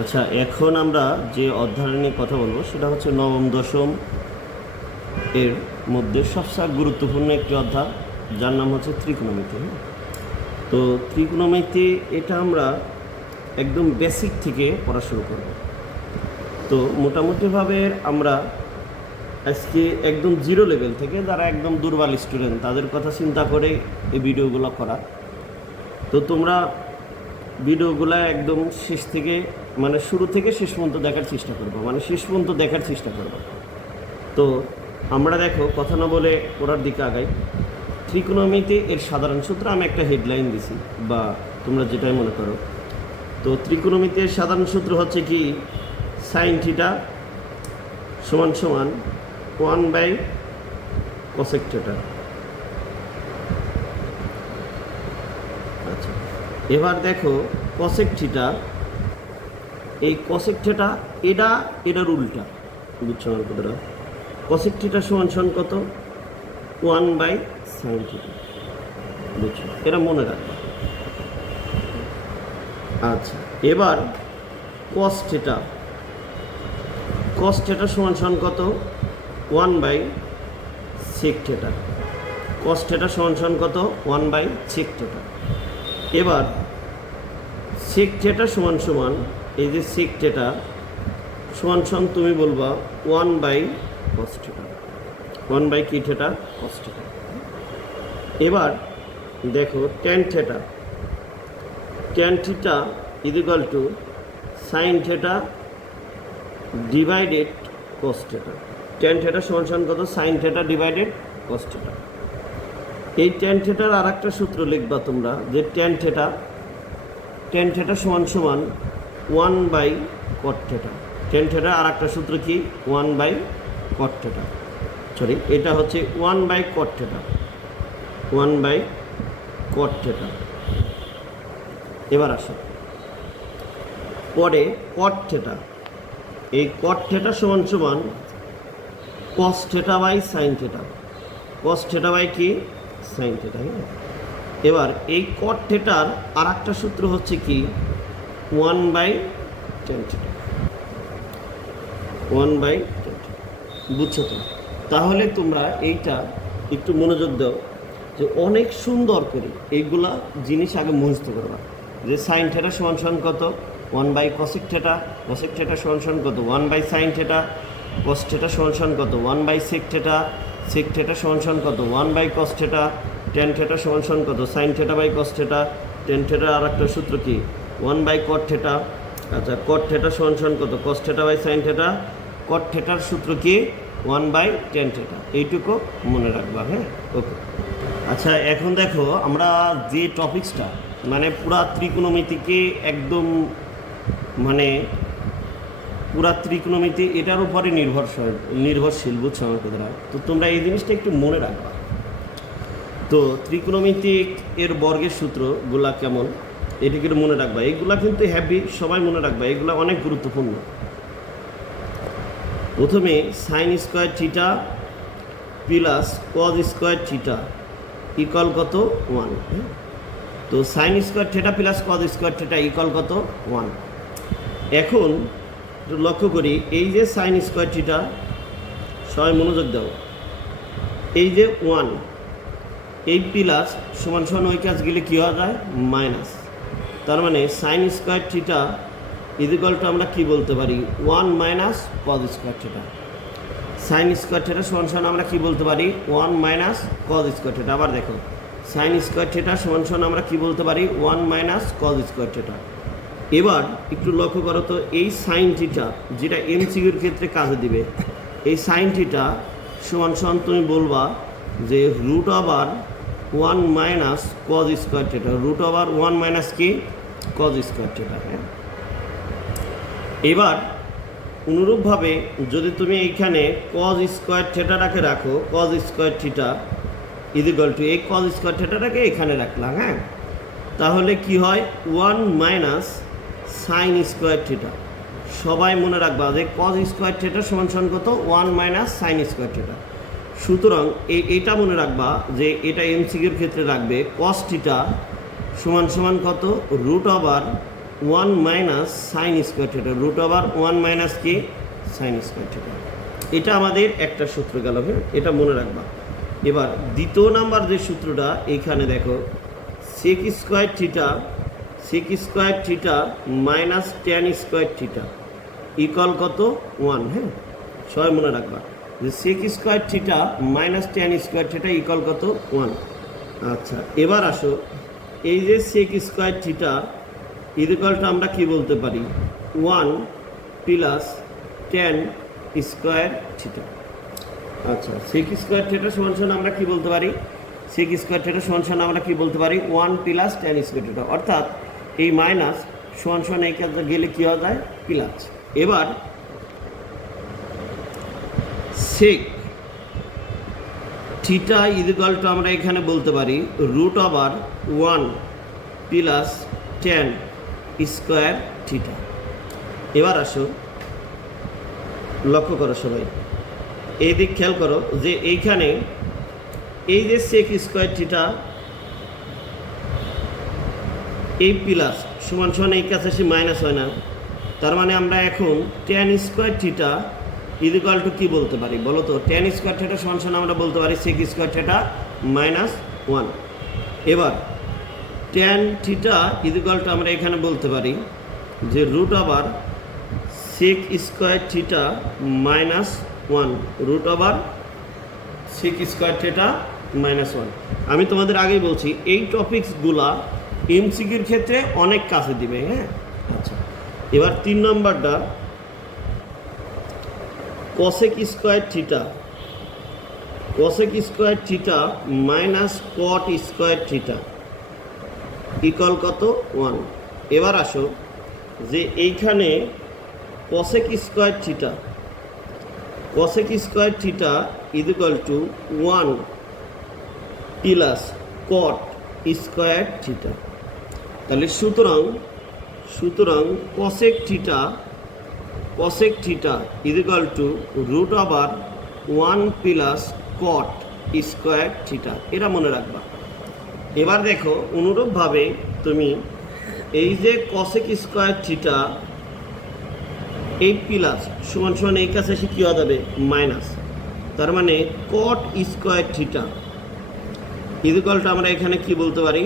আচ্ছা, এখন আমরা যে অধ্যায় নিয়ে কথা বলবো সেটা হচ্ছে নবম দশম এর মধ্যে সবচেয়ে গুরুত্বপূর্ণ একটি অধ্যায়, যার নাম হচ্ছে ত্রিকোণমিতি। তো ত্রিকোণমিতি এটা আমরা একদম বেসিক থেকে পড়া শুরু করব। তো মোটামুটিভাবে আমরা আজকে একদম জিরো লেভেল থেকে যারা একদম দুর্বল স্টুডেন্ট তাদের কথা চিন্তা করে এই ভিডিওগুলো করা। তো তোমরা ভিডিওগুলো একদম শেষ থেকে মানে শুরু থেকে শেষ পর্যন্ত দেখার চেষ্টা করবো, মানে শেষ পর্যন্ত দেখার চেষ্টা করবো। তো আমরা দেখো কথা না বলে পড়ার দিকে আগাই। ত্রিকোণমিতি এর সাধারণ সূত্র আমি একটা হেডলাইন দিছি, বা তোমরা যেটাই মনে করো। তো ত্রিকোণমিতির সাধারণ সূত্র হচ্ছে কি, সাইন থিটা সমান সমান 1/cosec থিটা। আচ্ছা, এবার দেখো cosec থিটা, এই cosec থিটা এটার উল্টা, বুঝছো আমার কথাটা? cosec থিটা সমান সমান কত? 1/sin থিটা, বুঝছো? এটা মনে রাখবে। আচ্ছা, এবার cos থিটা সমান সমান কত? 1/sec theta. cos থিটা সমান সমান কত? 1/sec theta. এবার sec থিটা সমান সমান, এই যে sec থিটা সমান সমান তুমি বলবা 1/cos থিটা। 1 কি থিটা? cos theta. এবার দেখো tan theta equal two sin theta divided cos theta. tan theta সমান সমান কত? sin theta divided cos theta. এই tan থিটার আর একটা সূত্র লিখবা তোমরা, যে tan থিটা সমান সমান 1/cot থিটা। tan থিটার আর একটা সূত্র কি? 1/cot theta. সরি, এটা হচ্ছে 1/cot থিটা। 1/cot theta. এবার আসো পরে cot থিটা। এই cot থিটা সমান সমান cos theta by sin theta. cos theta by কি? sin theta. হ্যাঁ, এবার এই cot থিটার আর একটা সূত্র হচ্ছে কি? 1/tan theta. 1/tan থিটা, বুঝছো তো? তাহলে তোমরা এইটা একটু মনোযোগ দাও, যে অনেক সুন্দর করে এইগুলা জিনিস আগে মুখস্থ করবা। যে সাইন থিটা সমান সমান কত? 1/cosec theta. cosec থিটা সমান সমান কত? 1/sin theta. cos থিটা সমান সমান কত? 1/sec theta. sec থিটা সমান সমান কত? 1/cos theta. tan থিটা সমান সমান কত? sin theta by cos theta. tan থিটার আর একটা সূত্র কি? 1/cot theta. আচ্ছা, cot থিটা সমান সমান কত? cos theta by sin theta. cot থিটার সূত্র কি? 1/tan theta. এইটুকু মনে রাখবা। হ্যাঁ, ওকে। আচ্ছা, এখন দেখো আমরা যে টপিক্সটা মানে পুরা ত্রিকোণমিতিকে একদম মানে পুরা ত্রিকোণমিতি এটার উপরে নির্ভরশীল, বুঝছো আমার কথাটা? তো তোমরা এই জিনিসটা একটু মনে রাখবা। তো ত্রিকোণমিতিক এর বর্গের সূত্রগুলা কেমন, এটিকে মনে রাখবা। এইগুলা কিন্তু হ্যাভি, সবাই মনে রাখবা, এগুলা অনেক গুরুত্বপূর্ণ। প্রথমে sign square theta plus cos square theta equal কত? 1। তো sign square theta plus cos square theta equal কত? 1। এখন লক্ষ্য করি, এই যে সাইন স্কোয়ার থিটা, সবাই মনোযোগ দাও, এই যে 1, এই প্লাস সমান সমান ওই কাজ গেলে কী হওয়া যায়? মাইনাস। তার মানে sign square theta equal to আমরা কী বলতে পারি? 1 minus cos square theta. Sign square theta সমান সমান আমরা কী বলতে পারি? 1 মাইনাস কজ স্কোয়ার থিটা। আবার দেখো, সাইন স্কোয়ার থিটা সমান সমান আমরা কী বলতে পারি? 1 মাইনাস কজ স্কোয়ার থিটা। এবার একটু লক্ষ্য করো তো, এই সাইন থিটা যেটা এমসিকিউর ক্ষেত্রে কাজে দিবে, এই সাইন থিটা সমান সমান তুমি বলবা যে root over 1 minus cos square theta. Root over 1 minus কি? Cos square theta. হ্যাঁ, এবার অনুরূপভাবে যদি তুমি এইখানে কজ স্কোয়ার থিটাটাকে রাখো, cause square theta equal two এই কজ স্কোয়ার থিটাটাকে এখানে রাখলাম। হ্যাঁ, তাহলে কি হয়? 1 মাইনাস সাইন স্কোয়ার থিটা। সবাই মনে রাখবা যে কজ স্কোয়ার থিটা সমান সমান কত? 1 মাইনাস সাইন স্কোয়ার থিটা। সুতরাং এটা মনে রাখবা যে এটা এমসিকিউর ক্ষেত্রে রাখবে, কস থিটা সমান সমান কত? Root over one minus sine square theta, root over one minus কি সাইন স্কোয়ার থিটা। এটা আমাদের একটা সূত্র গেল, হ্যাঁ, এটা মনে রাখবা। এবার দ্বিতীয় নাম্বার যে সূত্রটা এখানে দেখো, sec square theta minus tan square theta equal কত ওয়ান, হ্যাঁ, সবাই মনে রাখবা যে sec square theta minus tan square theta equal কত ওয়ান। আচ্ছা, এবার আসো, এই যে সেক স্কোয়ার থিটা ইকুয়ালটা আমরা কি বলতে পারি, one plus tan square theta. আচ্ছা, সেক স্কোয়ার থিটা সমান সমান আমরা কি বলতে পারি, সেক স্কোয়ার থিটা সমান সমান আমরা কি বলতে পারি, one plus tan square theta, অর্থাৎ এই মাইনাস সমান সমান এই কাজটা গেলে কী হওয়া যায়, প্লাস। এবার সেক থিটা ইকুয়ালটা আমরা এখানে বলতে পারি root over one plus tan square theta. এবার আসো, লক্ষ্য করো সবাই, এই দিক খেয়াল করো যে এইখানে এই যে সেক স্কোয়ার থিটা এই প্লাস সমান সমান এই কাছে সে মাইনাস হয় না, তার মানে আমরা এখন tan square theta equal to কী বলতে পারি বলো তো, ট্যান স্কোয়ার থিটা সমান সমান আমরা বলতে পারি sec square theta minus one. এবার ট্যান থিটা ইকুয়াল টু আমরা এখানে বলতে পারি যে root over sec square theta minus one, root over sec square theta minus one. আমি তোমাদের আগেই বলছি এই টপিকসগুলা এমসিকিউর ক্ষেত্রে অনেক কাছে দিবে, হ্যাঁ। আচ্ছা, এবার 3 নম্বরটা cosec square theta minus cot square theta equal কত ওয়ান। এবার আসো যে এইখানে cosec square theta equal to one plus cot square theta. তাহলে সুতরাং cosec theta equal to root over one plus cot square theta, এটা মনে রাখবা। এবার দেখো অনুরূপভাবে তুমি এই যে কসেক স্কোয়ার থিটা এই প্লাস সমান সমান এই কাছে এসে কী হয়ে যাবে মাইনাস, তার মানে কট স্কোয়ার থিটা ইকুয়ালটা আমরা এখানে কি বলতে পারি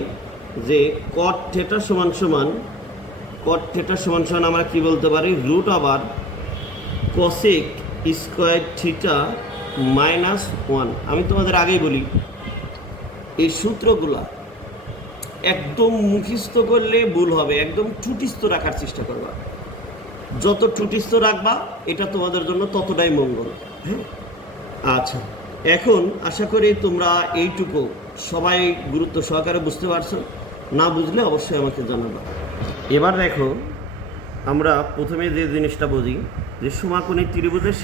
যে কট থিটা সমান সমান আমরা কি বলতে পারি root over cosec square theta minus one. আমি তোমাদের আগেই বলি এই সূত্রগুলা একদম মুখস্থ করলে ভুল হবে, একদম টুটিস্থ রাখার চেষ্টা করবা, যত টুটিস্থ রাখবা এটা তোমাদের জন্য ততটাই মঙ্গল, হ্যাঁ। আচ্ছা, এখন আশা করি তোমরা এইটুকু সবাই গুরুত্ব সহকারে বুঝতে পারছো, না বুঝলে অবশ্যই আমাকে জানাবা। এবার দেখো আমরা প্রথমে যে জিনিসটা বুঝি যে সমাকোণী ত্রিভুজের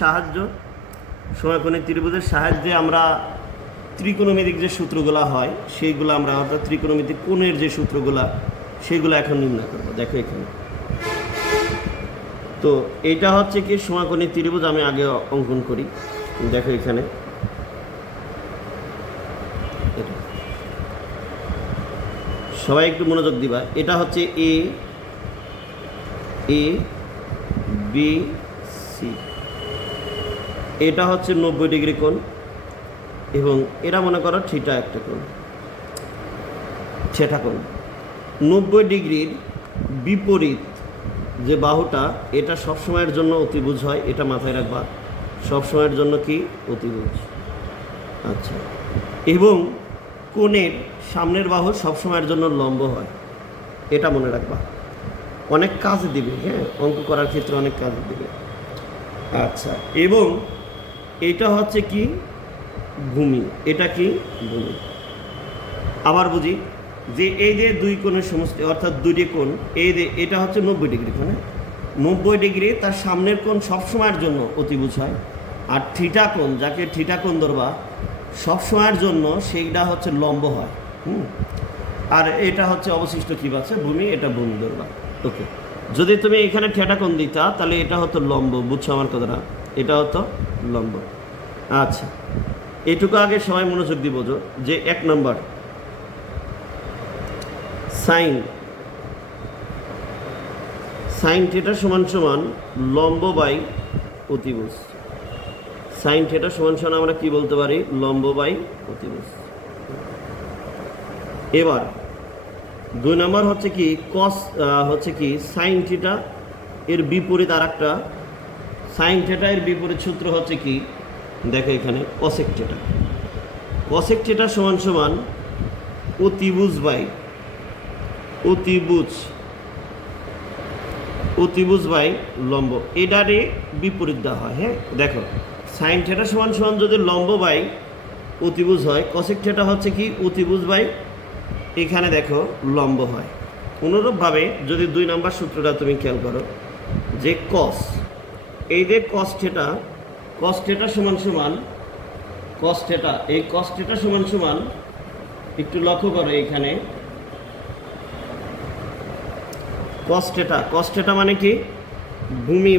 সাহায্যে আমরা ত্রিকোণমিতিক যে সূত্রগুলো হয় সেইগুলো আমরা, অর্থাৎ ত্রিকোণমিতিক কোণের যে সূত্রগুলো সেইগুলো এখন নির্ণয় করবো। দেখো এখানে তো এইটা হচ্ছে কি সমাকোণী ত্রিভুজ, আমি আগে অঙ্কন করি। দেখো এখানে সবাই একটু মনোযোগ দিবা, এটা হচ্ছে এ বি সি, এটা হচ্ছে 90 ডিগ্রি কোণ এবং এরা মনে করো থিটা একটা কোণ, থিটা কোণ। 90 ডিগ্রির বিপরীত যে বাহুটা এটা সবসময়ের জন্য অতিভুজ হয়, এটা মাথায় রাখবা, সবসময়ের জন্য কি অতিভুজ। আচ্ছা, এবং কোণের সামনের বাহু সবসময়ের জন্য লম্ব হয়, এটা মনে রাখবা, অনেক কাজ দিবে, হ্যাঁ, অঙ্ক করার ক্ষেত্রে অনেক কাজ দিবে। আচ্ছা, এবং এটা হচ্ছে কি ভূমি, এটা কি ভূমি। আবার বুঝি যে এই যে দুই কোণের সমষ্টি, অর্থাৎ দুটি কোণ, এই যে এটা হচ্ছে 90 ডিগ্রি কোণ, 90 ডিগ্রি তার সামনের কোণ সবসময়ের জন্য অতিভুজ হয়, আর থিটা কোণ যাকে থিটা কোণ ধরবা সবসময়ের জন্য সেইটা হচ্ছে লম্ব হয়। আর এটা হচ্ছে অবশিষ্ট কী আছে ভূমি, এটা ভূমি ধরবা। ওকে, যদি তুমি এখানে থিটা কোণ দিতা তাহলে এটা হতো লম্ব, বুঝছো আমার কথাটা, এটা হতো লম্ব। আচ্ছা, এইটুকু আগে সবাই মনোযোগ দিব যে 1 নম্বর সাইন থিটা সমান সমান লম্ব বাই অতিভুজ। সাইন থিটা সমান সমান আমরা কি বলতে পারি? লম্ব বাই অতিভুজ। এবার 2 নম্বর হচ্ছে কি কস হচ্ছে কি সাইন থিটা এর বিপরীত আর একটা সাইন থিটা এর বিপরীত সূত্র হচ্ছে কি দেখো এখানে কসেক থিটা। কসেক থিটা সমান সমান অতিভুজ বাই অতিভুজ বাই লম্ব, এটারে বিপরীত দেওয়া হয়। হ্যাঁ দেখো সাইন থিটা সমান সমান যদি লম্ব বাই অতিভুজ হয়, কসেক থিটা হচ্ছে কি অতিভুজ বাই এখানে দেখো লম্ব হয়। অনুরূপভাবে যদি 2 নম্বর সূত্রটা তুমি খেয়াল করো যে কস, এই যে কস থিটা সমান সমান কস থিটা, এই কস থিটা সমান সমান একটু লক্ষ্য করো এখানে কস থিটা মানে কি ভূমি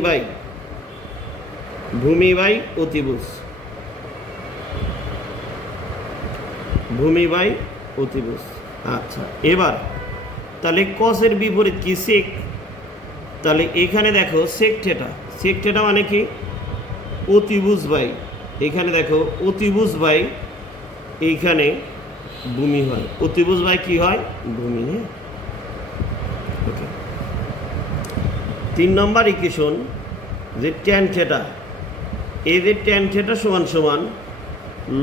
বাই অতিভুজ, ভূমি বাই অতিভুজ। আচ্ছা এবার তাহলে কসের বিপরীত কি সেক, তাহলে এখানে দেখো সেক থিটা মানে কি অতিভুজ বাই, এখানে দেখো অতিভুজ বাই এইখানে ভূমি হয়, অতিভুজ বাই কি হয় ভূমি। হ্যাঁ ওকে। 3 নম্বর ইকুয়েশন যে ট্যান থিটা, এই যে ট্যান থিটা সমান সমান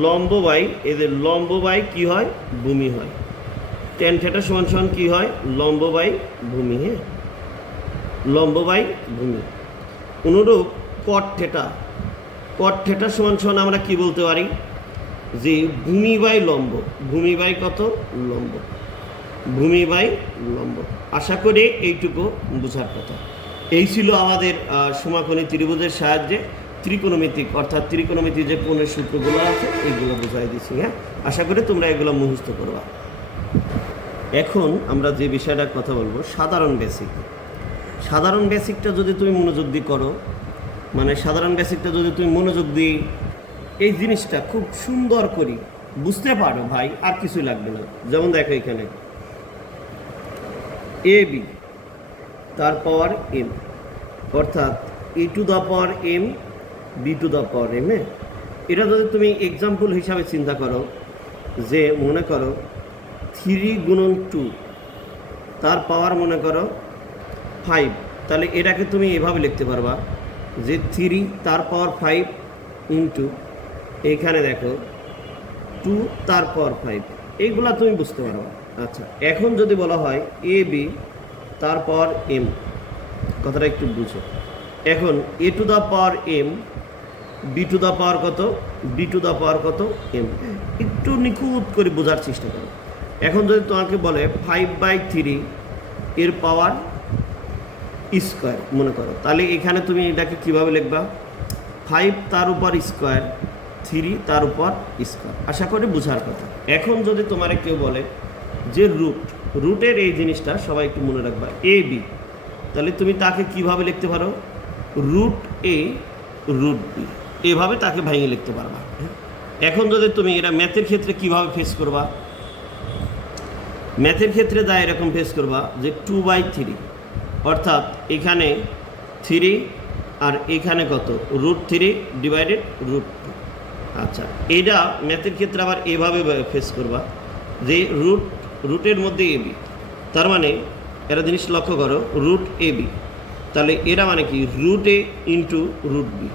লম্ব বাই এদের লম্ব বাই কি হয় ভূমি হয়। ট্যান থিটা সমান সমান কি হয় লম্ব বাই ভূমি। হ্যাঁ লম্ব বাই ভূমি। অনুরূপ কট থিটা সমান সমান আমরা কি বলতে পারি যে ভূমি বাই লম্ব, ভূমি বাই কত লম্ব, ভূমি বাই লম্ব। আশা করি এইটুকু বোঝার কথা। এই ছিল আমাদের সমাকোণী ত্রিভুজের সাহায্যে ত্রিকোণমিতিক অর্থাৎ ত্রিকোণমিতির যে কোণের সূত্রগুলো আছে এইগুলো বোঝাই দিচ্ছি। হ্যাঁ আশা করি তোমরা এগুলো মুখস্থ করবা। এখন আমরা যে বিষয়টার কথা বলবো সাধারণ বেসিক। সাধারণ বেসিকটা যদি তুমি মনোযোগ দিয়ে করো, মানে সাধারণ বেসিকটা যদি তুমি মনোযোগ দিয়ে এই জিনিসটা খুব সুন্দর করি বুঝতে পারো ভাই, আর কিছুই লাগবে না। যেমন দেখো এখানে এ বি তার পাওয়ার এম, অর্থাৎ A to the power M B to the power M. হ্যাঁ এটা যদি তুমি এক্সাম্পল হিসাবে চিন্তা করো যে মনে করো 3 গুণন 2 তার পাওয়ার মনে করো 5, তাহলে এটাকে তুমি এভাবে লিখতে পারবা যে 3 তার পাওয়ার 5 ইন্টু এইখানে দেখো 2 তার পাওয়ার 5, এইগুলা তুমি বুঝতে পারবা। আচ্ছা এখন যদি বলা হয় এ বি তার পাওয়ার এম, কথাটা একটু বুঝো। এখন A to the power M B to the power কত, বি টু দ্য পাওয়ার কত এম, একটু নিখুঁত করে বোঝার চেষ্টা করো। এখন যদি তোমাকে বলে 5/3 এর পাওয়ার স্কোয়ার মনে করো, তাহলে এখানে তুমি এটাকে কিভাবে লিখবা 5 তার উপর স্কোয়ার 3 তার উপর স্কোয়ার। আশা করি বোঝার কথা। এখন যদি তোমার কেউ বলে যে রুটের এই জিনিসটা সবাই একটু মনে রাখবা এ বি, তাহলে তুমি তাকে কিভাবে লিখতে পারো রুট এ রুট বি, এভাবে তাকে ভাঙিয়ে লিখতে পারবা। এখন যদি তুমি এরা ম্যাথের ক্ষেত্রে কিভাবে ফেস করবা, ম্যাথের ক্ষেত্রে যা এরকম ফেস করবা যে 2/3 অর্থাৎ এখানে 3 আর এখানে কত √3 ডিভাইডেড √2। আচ্ছা এইটা ম্যাথের ক্ষেত্রে আবার এভাবে ফেস করবা যে রুটের মধ্যে এ বি, তার মানে এরা জিনিস লক্ষ্য করো রুট এ বি, তাহলে এরা মানে কি রুট এ ইন্টু রুট বি,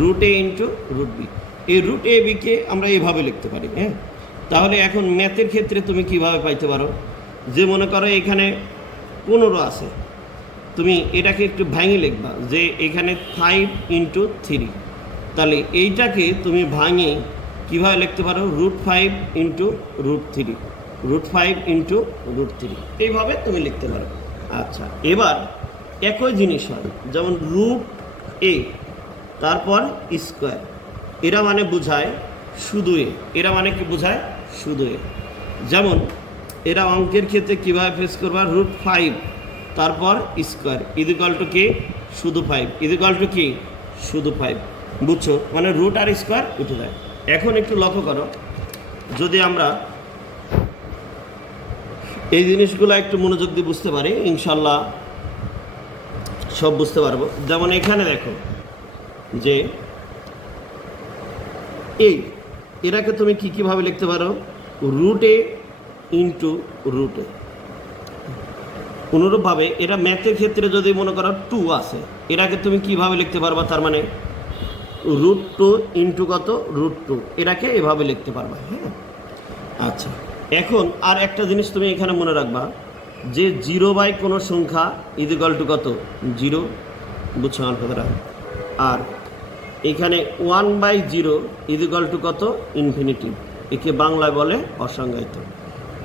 রুট এ ইন্টু রুট বি। এই রুট এ বিকে আমরা এভাবে লিখতে পারি। হ্যাঁ তাহলে এখন ম্যাথের ক্ষেত্রে তুমি কিভাবে পাইতে পারো যে মনে করো এখানে 15 আছে, তুমি এটাকে একটু ভাঙে লিখবা যে এখানে 5 ইন্টু 3, তাহলে এইটাকে তুমি ভাঙে কীভাবে লিখতে পারো √5 ইন্টু √3, √5 ইন্টু √3, এইভাবে তুমি লিখতে পারো। আচ্ছা এবার একই জিনিস হয় যেমন রুট এ তারপর স্কোয়ার, এরা মানে বোঝায় শুধু এ, এরা মানে কি বোঝায় শুধু এ। যেমন এরা অঙ্কের ক্ষেত্রে কীভাবে ফেস করবা √5 তারপর স্কোয়ার ইকুয়াল টু কি শুধু 5, ইকুয়াল টু কি শুধু 5, বুঝছো মানে রুট আর স্কোয়ার উঠে যায়। এখন একটু লক্ষ্য করো যদি আমরা এই জিনিসগুলো একটু মনোযোগ দিয়ে বুঝতে পারি ইনশাল্লাহ সব বুঝতে পারবো। যেমন এখানে দেখো যে এই এটাকে তুমি কীভাবে লিখতে পারো, √a ইন্টু √a। অনুরূপভাবে এটা ম্যাথের ক্ষেত্রে যদি মনে করো 2 আছে, এটাকে তুমি কিভাবে লিখতে পারবা, তার মানে √2 ইন্টু কত, √2, এটাকে এভাবে লিখতে পারবা। হ্যাঁ, আচ্ছা, এখন আর একটা জিনিস তুমি এখানে মনে রাখবা যে 0 কোনো সংখ্যা ইজিক্যাল টু কত, 0, বুঝছো আমার কথাটা। আর এখানে 1/0 ইজিক্যাল টু কত, ইনফিনিটি, একে বাংলায় বলে অসংজ্ঞায়িত।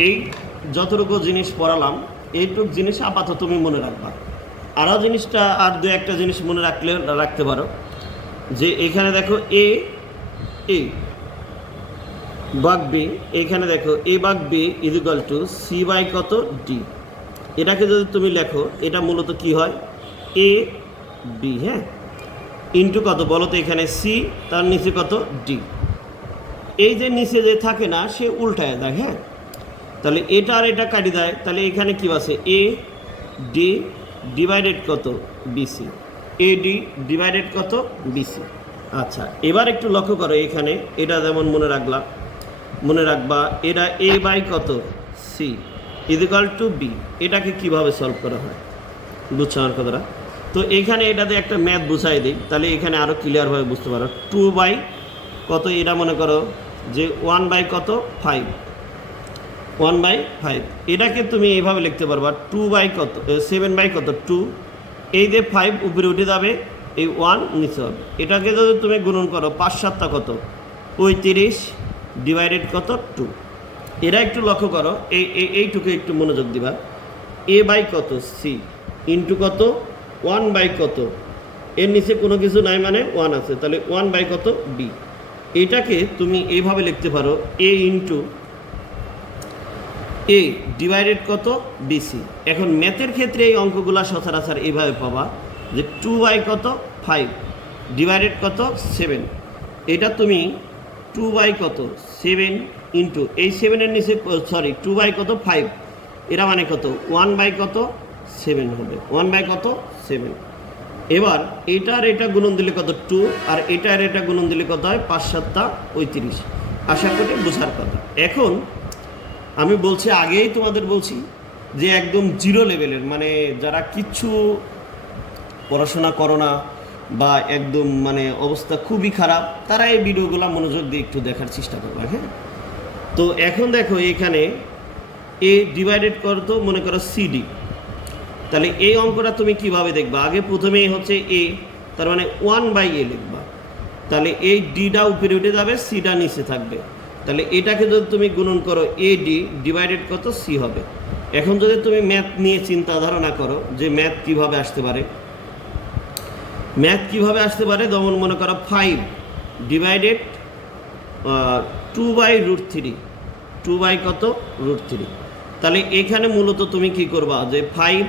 এই যতটুকু জিনিস পড়ালাম এইটুকু জিনিস আপাতত তুমি মনে রাখবা। আরও জিনিসটা আর দু একটা জিনিস মনে রাখতে পারো যে এখানে দেখো এ ভাগ বি, এখানে দেখো এ ভাগ বি ইজিক্যাল টু c/, কত, ডি। এটাকে যদি তুমি লেখো এটা মূলত কি হয়, এ বি, হ্যাঁ, ইন্টু কত বলো তো, এখানে সি, তার নিচে কত, ডি। এই যে নিচে যে থাকে না সে উল্টায় দেয়। হ্যাঁ, তাহলে এটা আর এটা কাটি দেয়, তাহলে এখানে কি আছে, এ ডি ডিভাইডেড কত, বিসি, এ ডি ডিভাইডেড কত, বিসি। আচ্ছা, এবার একটু লক্ষ্য করো এখানে এটা যেমন মনে রাখবা এটা a/, কত, সি ইজিক্যাল টু বি। এটাকে কিভাবে সলভ করা হয়, বুঝছো আমার কথাটা। তো এখানে এটাতে একটা ম্যাথ বুঝাই দিই, তাহলে এখানে আরও ক্লিয়ারভাবে বুঝতে পারো। 2/, কত, এটা মনে করো যে 1/, কত, 5, 1/5। এটাকে তুমি এইভাবে লিখতে পারবা 2/, কত, 7/, কত, 2। এই যে 5 উপরে উঠে যাবে, এই 1 নিচে হবে। এটাকে যদি তুমি গুণন করো 5 × 7 কত, 35 ডিভাইডেড কত, 2। এরা একটু লক্ষ্য করো, এইটুকু একটু মনোযোগ দিবা। a/, কত, সি ইন্টু কত, 1/, কত, এর নিচে কোনো কিছু নাই মানে 1 আছে, তাহলে 1/, কত, বি। এটাকে তুমি এইভাবে লিখতে পারো এ ইন্টু এ ডিভাইডেড কত, বিসি। এখন ম্যাথের ক্ষেত্রে এই অঙ্কগুলো সচরাচর এইভাবে পাবা যে 2/, কত, 5 ডিভাইডেড কত, 7। এটা তুমি 2/, কত, 7 ইন্টু এই 7-এর নিচে, সরি 2/, কত, 5, এরা মানে কত, 1/, কত, 7 হবে, 1/, কত, 7। এবার এটার এটা গুণন দিলে কত, 2, আর এটার এটা গুণন দিলে কত হয়, 5 × 7 = 35। আশা করি বোঝার কথা। এখন আমি বলছি, আগেই তোমাদের বলছি যে একদম জিরো লেভেলের, মানে যারা কিচ্ছু পড়াশোনা করো না বা একদম মানে অবস্থা খুবই খারাপ, তারা এই ভিডিওগুলো মনোযোগ দিয়ে একটু দেখার চেষ্টা করবে। হ্যাঁ, তো এখন দেখো এখানে এ ডিভাইডেড করতো মনে করো সিডি, তাহলে এই অঙ্কটা তুমি কিভাবে দেখবা, আগে প্রথমেই হচ্ছে এ, তার মানে 1/a লিখবা, তাহলে এই ডিটা উপরে উঠে যাবে, সিটা নিচে থাকবে, তাহলে এটাকে যদি তুমি গুণন করো এ ডি ডিভাইডেড কত, সি হবে। এখন যদি তুমি ম্যাথ নিয়ে চিন্তা ধারণা করো যে ম্যাথ কিভাবে আসতে পারে, যেমন মনে করো 5 ডিভাইডেড 2/√3, 2/, কত, √3। তাহলে এখানে মূলত তুমি কি করবা যে 5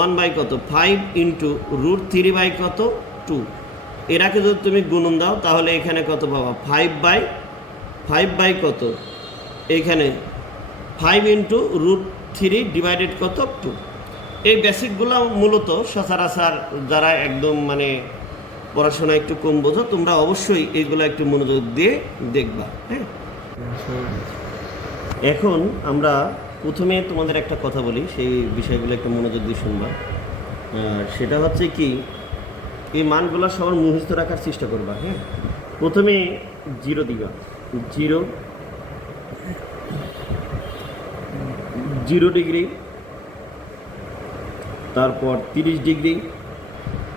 1/, কত, 5 ইন্টু √3/, কত, 2। এটাকে যদি তুমি গুণন দাও তাহলে এখানে কত পাবা, 5/, কত, এইখানে 5 ইন্টু √3 ডিভাইডেড কত, 2। এই বেসিকগুলো মূলত সচরাচর যারা একদম মানে পড়াশোনা একটু কম বোঝো, তোমরা অবশ্যই এইগুলো একটু মনোযোগ দিয়ে দেখবা। হ্যাঁ, এখন আমরা প্রথমে তোমাদের একটা কথা বলি, সেই বিষয়গুলো একটু মনোযোগ দিয়ে শুনবা। সেটা হচ্ছে কি, এই মানগুলো সবার মুখস্থ রাখার চেষ্টা করবা। হ্যাঁ, প্রথমে 0 দিবা, 0 ডিগ্রি, তারপর 30 ডিগ্রি,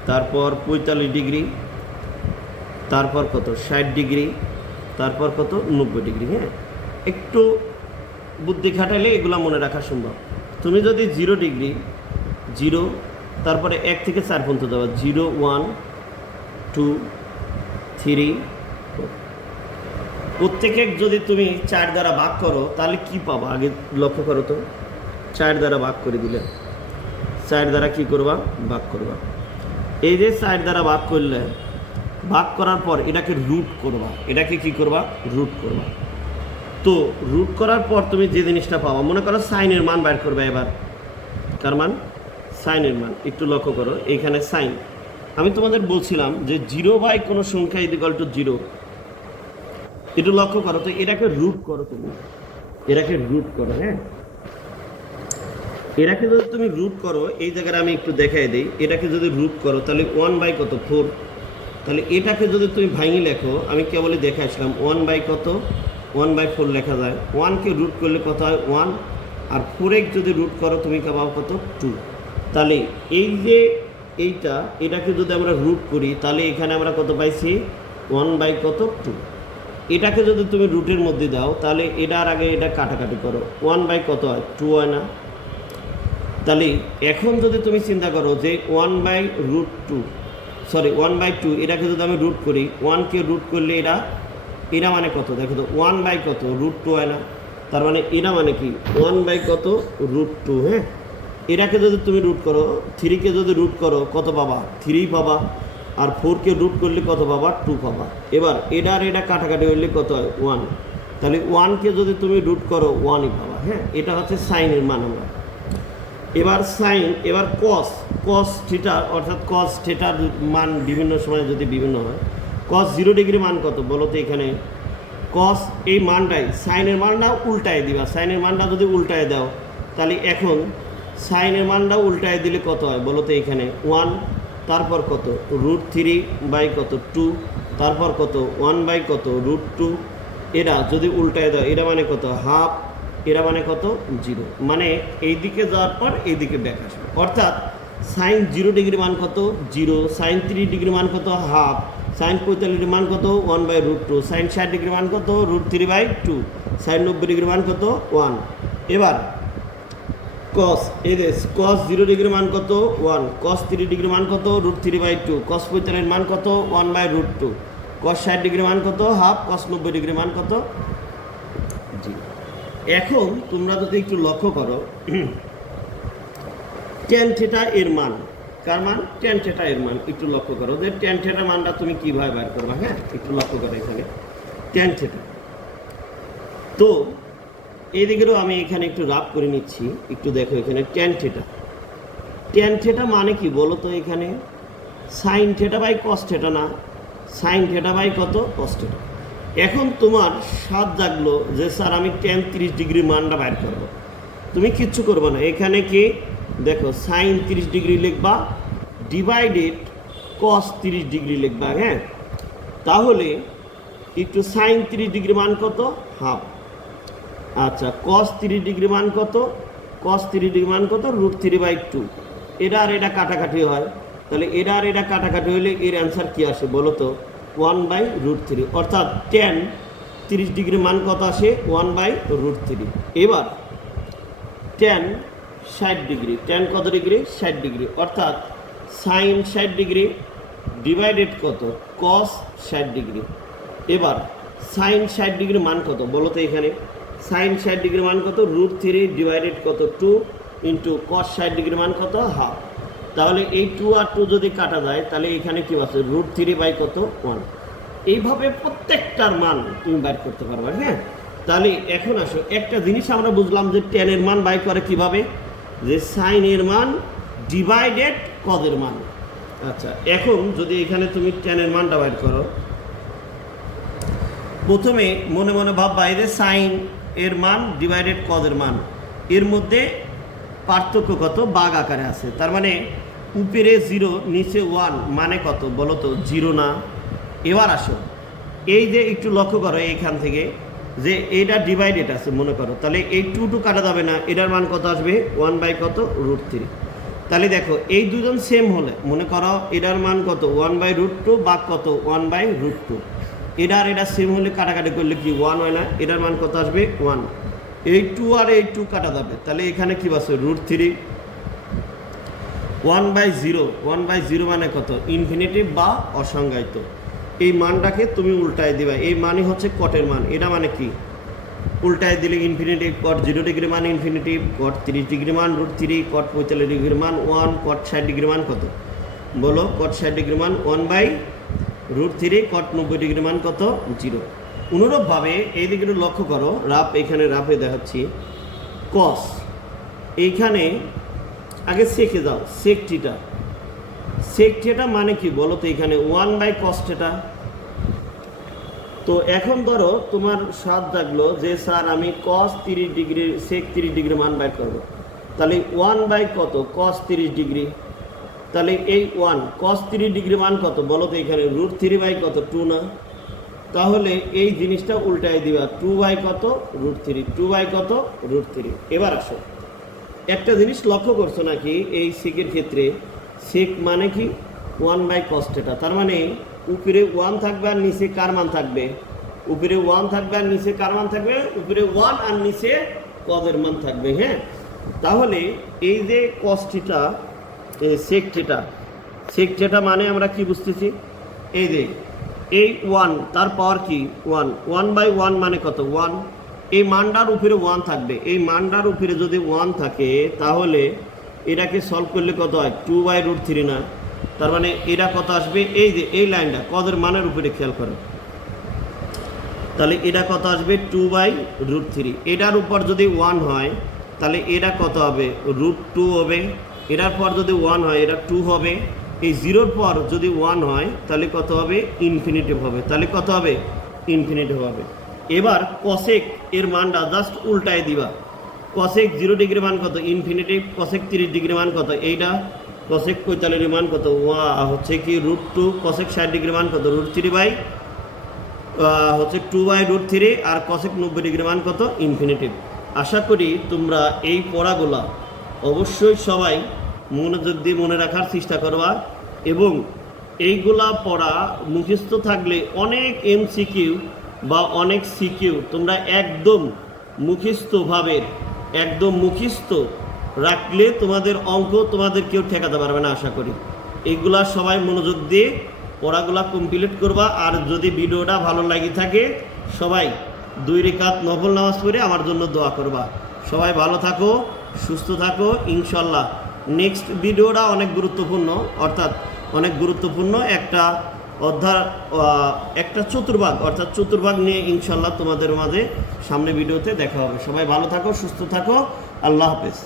তারপর 45 ডিগ্রি, তারপর কত, 60 ডিগ্রি, তারপর কত, 90 ডিগ্রি। হ্যাঁ, একটু বুদ্ধি খাটাইলে এগুলো মনে রাখা সম্ভব। তুমি যদি 0 ডিগ্রি, 0, তারপরে 1 থেকে 4 পর্যন্ত দেওয়া, 0 1 2 3 4, প্রত্যেকে যদি তুমি 4 দ্বারা ভাগ করো তাহলে কি পাবা, আগে লক্ষ্য করো তো। 4 দ্বারা ভাগ করে দিলে, 4 দ্বারা কি করবা, ভাগ করবা। এই যে 4 দ্বারা ভাগ করলে, ভাগ করার পর এটাকে রুট করবা, এটাকে কি করবা, রুট করবা। তো রুট করার পর তুমি যে জিনিসটা পাবা, মনে করো সাইনের মান বের করবে। এবার কার মান, সাইনের মান একটু লক্ষ্য করো, এইখানে সাইন। আমি তোমাদের বলছিলাম যে 0 কোনো সংখ্যা ইকুয়াল টু 0, একটু লক্ষ্য করো। তো এটাকে রুট করো, তুমি এটাকে রুট করো। হ্যাঁ, এটাকে যদি তুমি রুট করো, এই জায়গায় আমি একটু দেখাই দিই, এটাকে যদি রুট করো তাহলে 1 কত 4। তাহলে এটাকে যদি তুমি ভাঙি লেখো, আমি কেবলই দেখে আসলাম 1 কত 1/4 লেখা যায়। 1কে রুট করলে কত হয় 1, আর 4 যদি রুট করো তুমি পাও কত 2। তাহলে এই যে এটাকে যদি আমরা রুট করি তাহলে এখানে আমরা কত পাইছি 1/কত 2। এটাকে যদি তুমি রুটের মধ্যে দাও তাহলে এটার আগে এটা কাটাকাটি করো, 1/কত হয় 2 হয় না? তাহলে এখন যদি তুমি চিন্তা করো যে 1/√2, সরি 1/2, এটাকে যদি আমি রুট করি, 1কে রুট করলে এরা মানে কত দেখো তো, 1/কত √2 হয় না? তার মানে এরা মানে কি 1/কত √2। হ্যাঁ, এটাকে যদি তুমি রুট করো, 3কে যদি রুট করো কত পাবা 3 পাবা, আর 4কে রুট করলে কত পাবা 2 পাবা। এবার এটা কাটাকাটি হইলে কত হয় 1, তাহলে 1কে যদি তুমি রুট করো 1ই পাবা। হ্যাঁ, এটা হচ্ছে সাইনের মান। আমরা এবার সাইন, এবার কস থিটা, অর্থাৎ কস থিটার মান বিভিন্ন সময় যদি বিভিন্ন হয়। কস 0 ডিগ্রি মান কত বলো তো? এখানে কস এই মানটাই, সাইনের মানটা উল্টায় দিবা। সাইনের মানটা যদি উল্টায় দাও তাহলে এখন সাইনের মানটা উল্টায় দিলে কত হয় বলো তো? এখানে 1, তারপর কত √3/কত 2, তারপর কত 1/কত √2। এরা যদি উল্টায় দাও, এটা মানে কত হাফ, এরা মানে কত 0। মানে এই দিকে যাওয়ার পর এই দিকে ব্যাক আসবে। অর্থাৎ সাইন 0 ডিগ্রি মান কত 0, সাইন 3 ডিগ্রি মান কত হাফ, সাইন 45 ডিগ্রি মান কত 1/√2, সাইন 60 ডিগ্রি মান কত √3/2, সাইন 90 ডিগ্রি মান কত 1। এবার কস, এই যে কস 0 ডিগ্রি মান কত 1, কস 3 ডিগ্রি মান কত √3/2, কস 45 মান কত 1/√2, কস 60 ডিগ্রি মান কত হাফ, কস 90 ডিগ্রি মান কত 0। এখন তোমরা যদি একটু লক্ষ্য করো, ট্যান থিটা এর মান, কার মান? ট্যান থিটা এর মান। একটু লক্ষ্য করো যে ট্যান থিটার মানটা তুমি কিভাবে বের করবা। হ্যাঁ, একটু লক্ষ্য করো এখানে ট্যান থিটা। তো এইদিকেও আমি এখানে একটু রাফ করে নিচ্ছি, একটু দেখো এখানে ট্যান থিটা। ট্যান থিটা মানে কি বলো তো? এখানে sine theta by cos theta না, সাইন থিটা বাই কত কস থিটা। এখন তোমার স্বাদ জাগলো যে স্যার আমি ট্যান 30 ডিগ্রি মানটা বাইর করবো। তুমি কিচ্ছু করবো না, এখানে কি দেখো সাইন 30 ডিগ্রি লিখবা, ডিভাইডেড কস 30 ডিগ্রি লিখবা। হ্যাঁ, তাহলে একটু সাইন 30 ডিগ্রি মান কত হাফ, আচ্ছা কস 30 ডিগ্রি মান কত, কস 30 ডিগ্রি মান কত √3/2। এটা আর এটা কাটাকাটি হয়, তাহলে এটা আর এটা কাটাকাটি হলে এর অ্যান্সার কী আসে বলো তো? 1/√3। অর্থাৎ ট্যান 30 ডিগ্রি মান কত আসে 1/√3। এবার ট্যান 60 ডিগ্রি, ট্যান কত ডিগ্রি 60 ডিগ্রি, অর্থাৎ সাইন 60 ডিগ্রি ডিভাইডেড কত কস 60 ডিগ্রি। এবার সাইন 60 ডিগ্রি মান কত বলো তো? এখানে সাইন 60 ডিগ্রি মান কত √3 ডিভাইডেড কত 2 ইন্টু কস 60 ডিগ্রি মান কত হাফ। তাহলে এই 2 আর 2 যদি কাটা যায় তাহলে এখানে কি আছে √3/কত 1। এইভাবে প্রত্যেকটার মান তুমি বের করতে পারবে। হ্যাঁ, তাহলে এখন আসো একটা জিনিস আমরা বুঝলাম যে ট্যানের মান বাই করে কিভাবে, যে সাইনের মান ডিভাইডেড কদের মান। আচ্ছা, এখন যদি এখানে তুমি ট্যানের মানটা বের করো, প্রথমে মনে মনে ভাববা এই যে সাইন এর মান ডিভাইডেড কদের মান, এর মধ্যে পার্থক্য কত বাঘ আকারে আছে। তার মানে উপরে 0 নিচে 1 মানে কত বলো তো? 0 না। এবার আসো এই যে একটু লক্ষ্য করো এইখান থেকে যে এটা ডিভাইডেড আছে মনে করো, তাহলে এই 2 কাটা যাবে না, এটার মান কত আসবে 1/কত √3। তাহলে দেখো এই দুজন সেম হলে মনে করো এটার মান কত 1/√2 বা কত 1/√2। এটা আর এটা সেম হলে কাটাকাটি করলে কি 1 হয় না? এটার মান কত আসবে 1। এই 2 আর এই 2 কাটা যাবে, তাহলে এখানে কি আছে √3। 1/0, 1/0 মানে কত ইনফিনিটিভ বা অসংজ্ঞায়িত। এই মানটাকে তুমি উল্টায় দিবা, এই মানই হচ্ছে কটের মান। এটা মানে কি উল্টায় দিলে ইনফিনিটিভ, কট 0 ডিগ্রি মান ইনফিনিটিভ, কট 30 ডিগ্রি মান √3, কট 45 ডিগ্রি মান 1, কট 60 ডিগ্রি মান কত বলো? কট 60 ডিগ্রি মান 1/√3, কট 90 ডিগ্রি মান কত 0। অনুরূপভাবে এই দিকে লক্ষ্য করো, রাফ এখানে রাফে দেখাচ্ছি কস, এইখানে আগে সেকে যাও, সেক থিটা। সেক থিটা মানে কি বলো তো? এখানে 1/cos থিটা। তো এখন ধরো তোমার স্বাদ জাগলো যে স্যার আমি cos 30 ডিগ্রি সেক 30 ডিগ্রি মান বাই করবো, তাহলে 1 কত cos 30 ডিগ্রি, তাহলে এই 1 cos 30 ডিগ্রি মান কত বলো তো? এখানে √3 কত 2 না? তাহলে এই জিনিসটা উল্টাই দিবা, 2 কত √3, 2 কত √3। এবার আসো, একটা জিনিস লক্ষ্য করছো নাকি এই সেকের ক্ষেত্রে? সেক মানে কি 1/cos থিটা, তার মানে উপরে 1 থাকবে আর নিচে কার মান থাকবে? উপরে 1 থাকবে আর নিচে কার মান থাকবে? উপরে 1 আর নিচে কজের মান থাকবে। হ্যাঁ, তাহলে এই যে cos theta sec theta, sec theta মানে আমরা কি বুঝতেছি? এই যে এই 1 তার পাওয়ার কি 1, 1/1 মানে কত 1। এই মানটার উপরে 1 থাকবে, এই মানটার উপরে যদি 1 থাকে তাহলে এটাকে সলভ করলে কত হয়? 2/√3 না? তার মানে এটা কত আসবে? এই যে এই লাইনটা কদের মানের উপরে খেয়াল করো, তাহলে এটা কত আসবে? 2/√3। এটার উপর যদি 1 হয় তাহলে এটা কত হবে? √2 হবে। এটার পর যদি 1 হয় এটা 2 হবে। এই 0-র পর যদি 1 হয় তাহলে কত হবে? ইনফিনিটিভ হবে। তাহলে কত হবে? ইনফিনিটিভ হবে। এবার কসেক এর মানটা জাস্ট উল্টায় দিবা। কসেক 0 ডিগ্রি মান কত? ইনফিনিটিভ। কসেক 30 ডিগ্রি মান কত? এইটা। কসেক 45 মান কত? হচ্ছে কি √2। কসেক 60 ডিগ্রি মান কত? √3 হচ্ছে 2/√3। আর কসেক 90 ডিগ্রি মান কত? ইনফিনিটিভ। আশা করি তোমরা এই পড়াগুলা অবশ্যই সবাই মনোযোগ দিয়ে মনে রাখার চেষ্টা করবা, এবং এইগুলা পড়া মুখস্থ থাকলে অনেক MCQ বা অনেক CQ তোমরা একদম মুখস্থভাবে একদম মুখস্থ রাখলে তোমাদের অঙ্ক তোমাদের কেউ ঠেকাতে পারবে না। আশা করি এইগুলা সবাই মনোযোগ দিয়ে পড়াগুলা কমপ্লিট করবা। আর যদি ভিডিওটা ভালো লাগে থাকে সবাই 2 রাকাত নফল নামাজ পড়ে আমার জন্য দোয়া করবা। সবাই ভালো থাকো, সুস্থ থাকো ইনশাল্লাহ। নেক্সট ভিডিওটা অনেক গুরুত্বপূর্ণ, অর্থাৎ অনেক গুরুত্বপূর্ণ একটা অধ্যায়, একটা চতুর্ভাগ, অর্থাৎ চতুর্ভাগ নিয়ে ইনশাল্লাহ তোমাদের মাঝে সামনে ভিডিওতে দেখা হবে। সবাই ভালো থাকো, সুস্থ থাকো, আল্লাহ হাফেজ।